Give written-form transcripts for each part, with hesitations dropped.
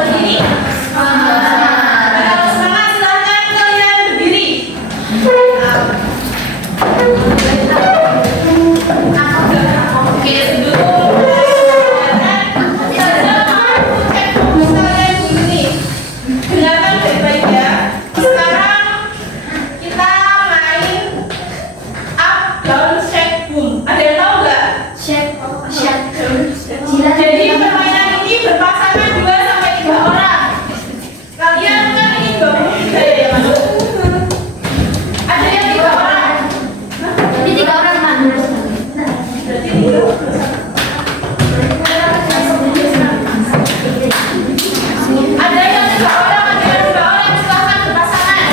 Berdiri. Kalau semangat silahkan kalian berdiri. Oke, sebelum dengarkan baik-baik ya. Sekarang kita main up, down, shake, boom. Ada yang tahu nggak? Shake, down. Jadi permainan ini berpasangan 2 sampai 3 orang. Kalian kan ini 23 ya masuk. Ada yang 3 orang. Ini 3 orang kan? Berarti 3. Ada yang 3 orang, ada yang 2 orang, silahkan berpasangan.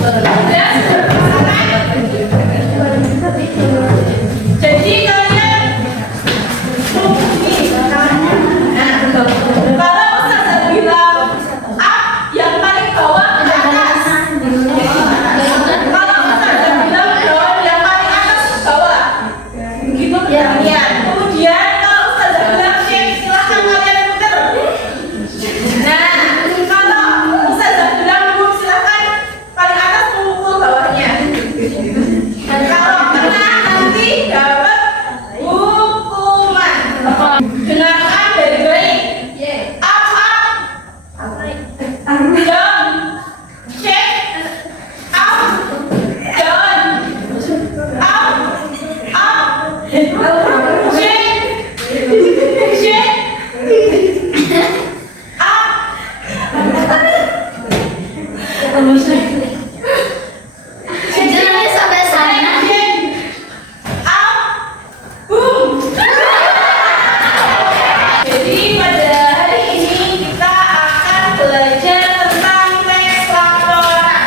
Ada berpasangan. Jadi kalian kalau Ustazah bilang up, yang paling bawah ke atas. Kalau Ustazah bilang down, yang paling atas ke bawah. Begitu pergantian. Kemudian kalau Ustazah bilang shake, silahkan kalian putar. Nah, kalau Ustazah bilang boom, silahkan paling atas memukul bawahnya. Dan kalau kena nanti dapat hukuman. Dengarkan baik-baik. Up, down, shake, up, down, up, shake, shake, Jangan sampai sana. Jadi pada hari ini kita akan belajar tentang teks laporan.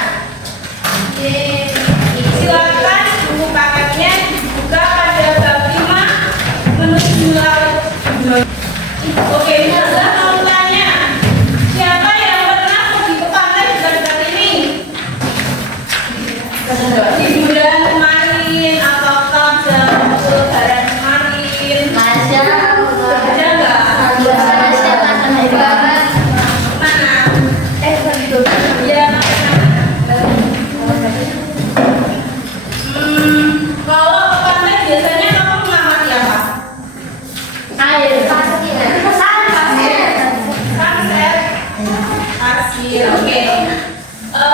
Silakan buku paketnya dibuka pada bab 5 menuju laut. Oke, Ustazah mau tanya, siapa yang pernah pergi ke pantai bulan ini? Liburan kemarin atau jam lebaran kemarin? Masya Allah. Ada nggak? Mana? Ya. Kalau ke pantai biasanya kamu mengamati apa? Sunset. Pasir. Oke.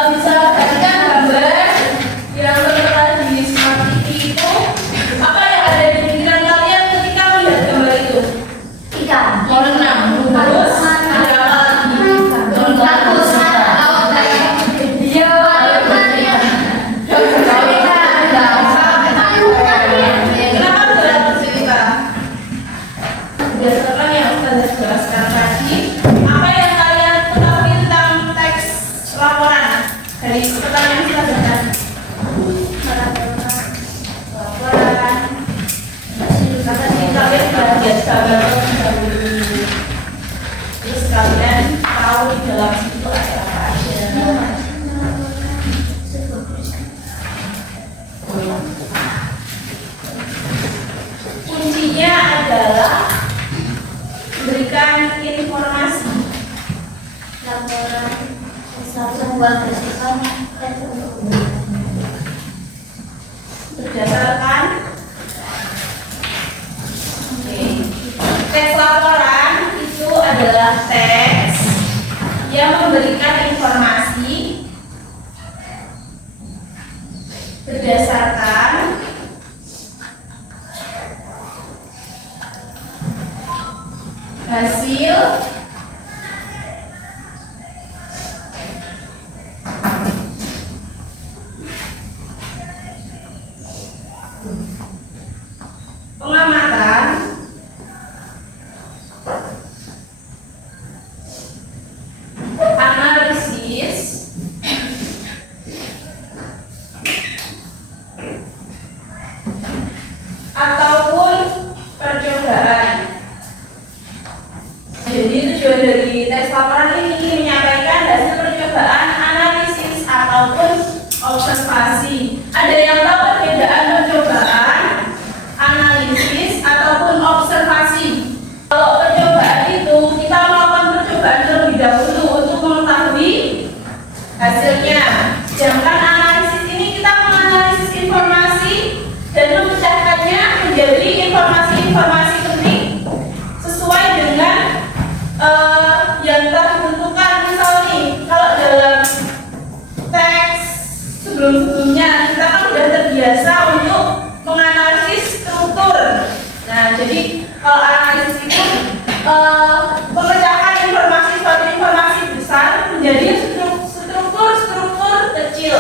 Bisa berikan gambar yang tertera di smart TV itu. Apa yang ada di pikiran kalian ketika melihat gambar itu? Mau renang. Terus ada apa lagi? Bagus. Kenapa berlaku cerita? Berdasarkan yang Ustazah jelaskan tadi, apa yang kalian ketahui tentang teks laporan dari pertanyaan kita tadi? Laporan. Tadi kalian sudah biasa banget dahulu. Terus kalian tahu di dalam situ ada apa aja. Kuncinya adalah berikan informasi. Laporan sebuah peristiwa Berdasarkan teks laporan itu adalah teks yang memberikan informasi berdasarkan hasil pengamatan analisis ataupun percobaan. Jadi tujuan dari teks laporan ini menyampaikan hasil percobaan, analisis ataupun observasi. Ada yang tahu perbedaan percobaan, analisis ataupun observasi? Kalau percobaan itu kita melakukan percobaan terlebih dahulu hasilnya. Sedangkan analisis ini kita menganalisis informasi dan memecahkannya menjadi informasi-informasi penting sesuai dengan yang telah ditentukan. Misal nih, kalau dalam teks sebelum-sebelumnya kita kan sudah terbiasa untuk menganalisis struktur. Nah, jadi kalau analisis itu memecahkan suatu informasi besar menjadi struktur kecil.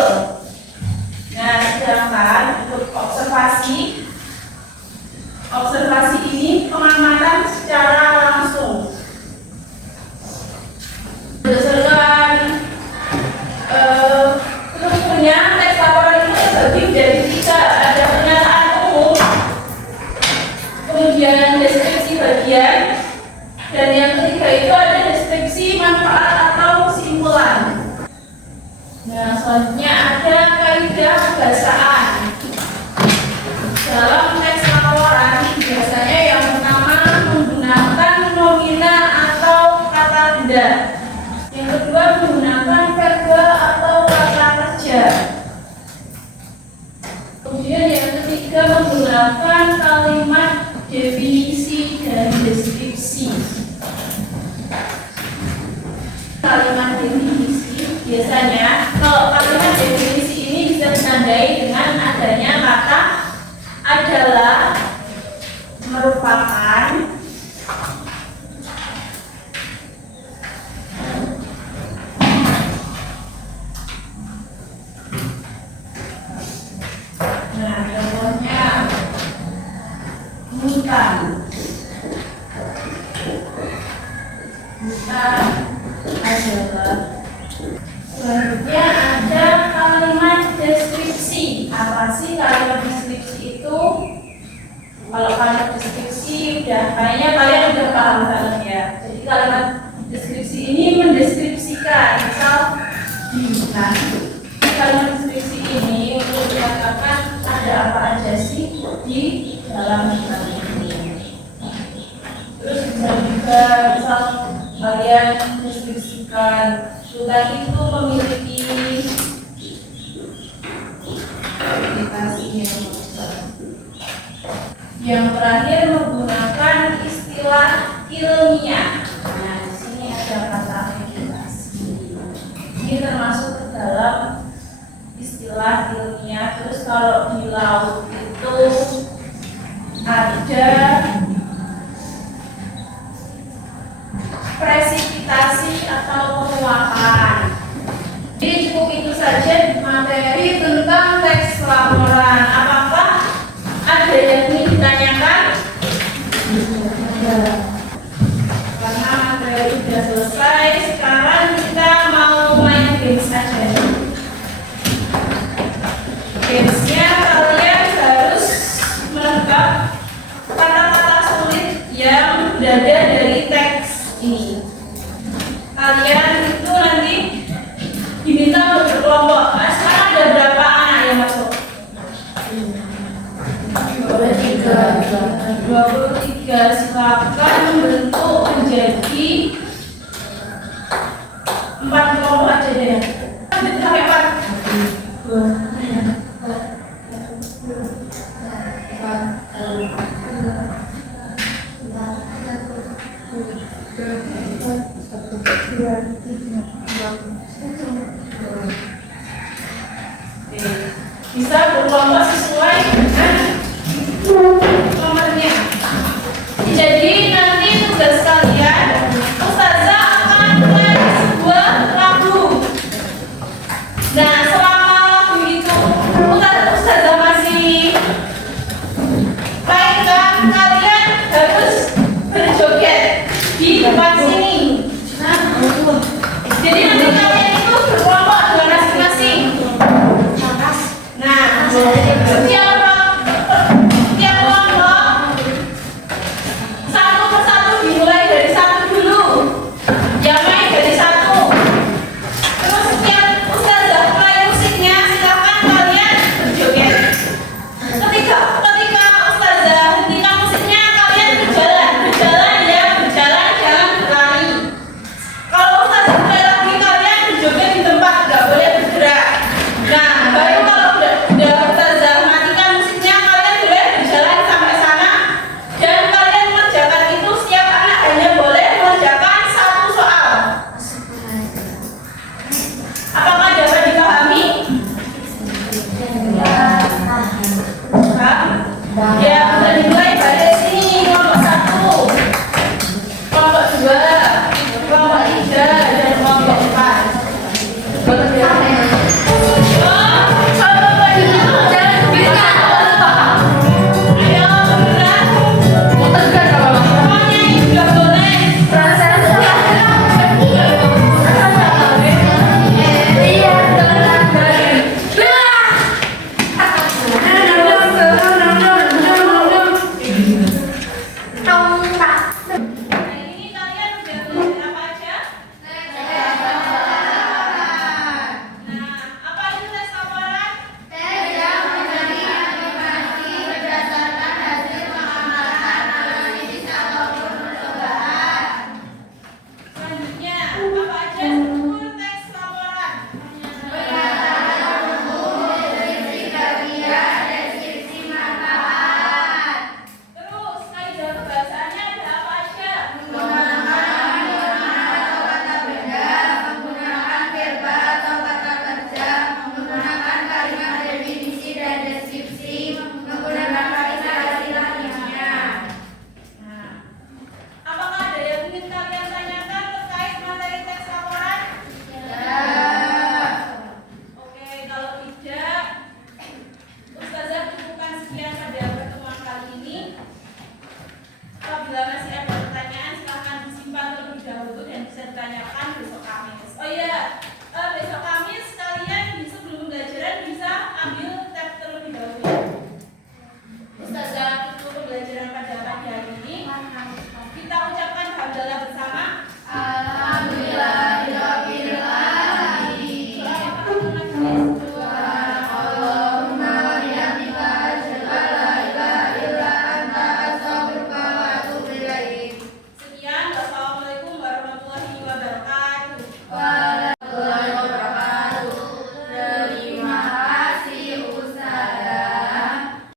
Nah, sedangkan untuk observasi ini pengamatan secara langsung. Berdasarkan strukturnya, teks laporan itu terbagi menjadi 3. Ada pernyataan umum, kemudian deskripsi bagian, dan yang ketiga itu ada deskripsi manfaat atau kesimpulan. Nah, selanjutnya ada kaidah bahasaan. Dalam teks laporan biasanya yang pertama menggunakan nomina atau kata benda. Yang kedua menggunakan verba atau kata kerja. Kemudian yang ketiga menggunakan kalimat definisi dan deskripsi. Kalimat definisi biasanya, kalau kalimat definisi ini bisa ditandai dengan adanya kata adalah, merupakan, nah contohnya bukan adalah. Selanjutnya ada kalimat deskripsi. Apa sih kalimat deskripsi itu? Kalau kalimat deskripsi kayaknya kalian udah paham banget ya. Jadi kalimat deskripsi ini mendeskripsikan. Misal, nah, kalimat deskripsi ini untuk dikatakan ada apa aja sih di dalam hal ini. Terus bisa juga misal kalian deskripsikan surat itu memiliki aplikasi yang besar. Yang terakhir menggunakan istilah ilmiah. Nah, di sini ada kata aplikasi. Ini termasuk ke dalam istilah ilmiah. Terus kalau di laut itu ada presipitasi atau penguapan. Jadi cukup itu saja materi tentang teks laporan. Apakah ada yang ingin ditanyakan? Karena materi sudah selesai, sekarang kita mau main games saja. Gamesnya kalian harus menebak kata-kata sulit yang berada dari teks ini. Kalian itu nanti diminta berkelompok. Nah, sekarang ada berapa anak yang masuk? 23. Silakan membentuk menjadi 4 kelompok aja deh. Sampai 4. Bisa berkelompok sesuai dengan nomornya. Jadi nanti tugas kalian, Ustazah akan mulai sebuah lagu. Nah, selama lagu itu Ustazah masih mainkan, kalian harus berjoget di depan sini. Jadi nanti kalian itu berkelompok dengan masing-masing. Nah, kebanyakan